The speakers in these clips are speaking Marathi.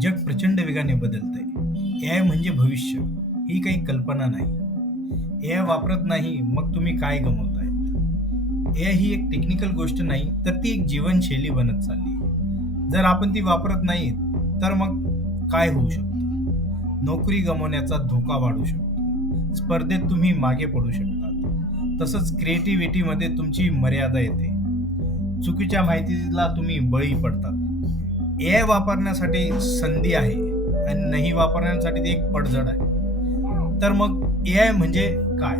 जग प्रचंड वेगाने बदलतंय. ए आय म्हणजे भविष्य ही काही कल्पना नाही. ए आय वापरत नाही मग तुम्ही काय गमवत आहे ए आय ही एक टेक्निकल गोष्ट नाही तर ती एक जीवनशैली बनत चालली आहे. जर आपण ती वापरत नाही तर मग काय होऊ शकतं? नोकरी गमवण्याचा धोका वाढू शकतो. स्पर्धेत तुम्ही मागे पडू शकतात. तसंच क्रिएटिव्हिटीमध्ये तुमची मर्यादा येते. चुकीच्या माहितीला तुम्ही बळी पडतात. ए आय वापरण्यासाठी संधी आहे आणि नाही वापरण्यासाठी ती एक पडझड आहे. तर मग ए आय म्हणजे काय?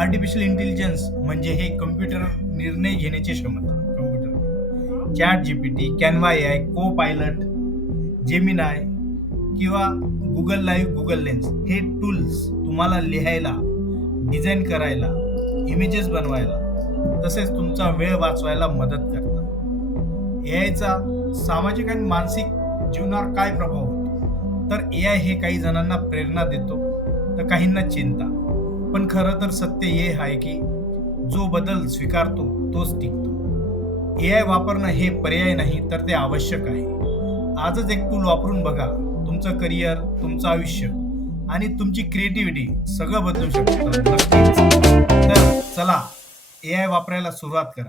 आर्टिफिशियल इंटेलिजन्स म्हणजे हे कम्प्युटर निर्णय घेण्याची क्षमता. Computer ChatGPT Canva A I Copilot Gemini किंवा गुगल लाईव्ह गुगल लेन्स हे टूल्स तुम्हाला लिहायला डिझाईन करायला इमेजेस बनवायला तसेच तुमचा वेळ वाचवायला मदत करतात. ए आयचा सामाजिक आणि मानसिक जीवनावर काय प्रभाव होतो? तर ए आय हे काही जणांना प्रेरणा देतो तर काहींना चिंता. पण खरं तर सत्य हे आहे की जो बदल स्वीकारतो तोच टिकतो. ए आय वापरणं हे पर्याय नाही तर ते आवश्यक आहे. आजच एक टूल वापरून बघा. तुमचं करिअर तुमचं आयुष्य आणि तुमची क्रिएटिव्हिटी सगळं बदलू शकतं. नक्कीच तर चला ए आय वापरायला सुरुवात करा.